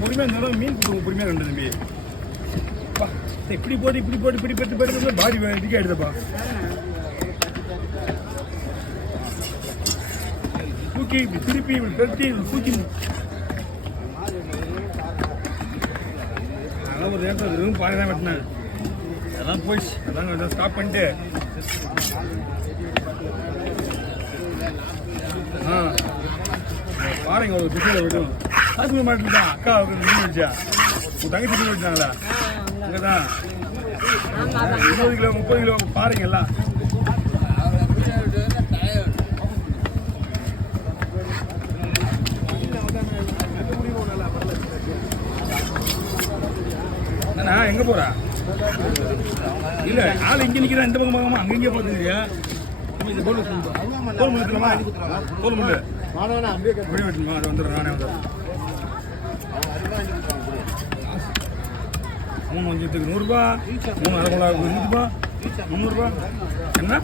பொறுமையாக இருந்தாலும் மீன் கொடுங்க பொறுமையாக கண்டு தம்பி இப்படி போட்டு இப்படி பெட்டு பாடி இதுக்கே எடுத்தப்பா தூக்கி இப்படி திருப்பி இப்படி பெட்டி தூக்கி அதெல்லாம் ஒரு நேரத்தில் வெறும் பாறை தான் வெட்டினேன் அதெல்லாம் போயிடுச்சு அதான் ஸ்டாப் பண்ணிட்டு பாருங்க ஒரு பிஸியில் விடணும் காசு மாட்டிருக்கான் அக்கா மீன் வச்சா உங்கள் தங்கச்சி மீன் வச்சாங்களா அங்கே தான் 20 கிலோ 30 கிலோ பாருங்க எல்லாம் எங்கே போகிறா இல்லை ஆள் இங்கே நிற்கிறேன் இந்த பக்கம் பார்க்காம அங்கங்கே பார்த்துக்கிறியா தோல் முள்ளமா தோல் முள்ளு அப்படி வெட்டணுமா அது வந்துடுறேன் நானே வந்துடுறேன் 3 வஞ்சத்துக்கு 100 ரூபா 3 அரை 100 ரூபா 300 ரூபா என்ன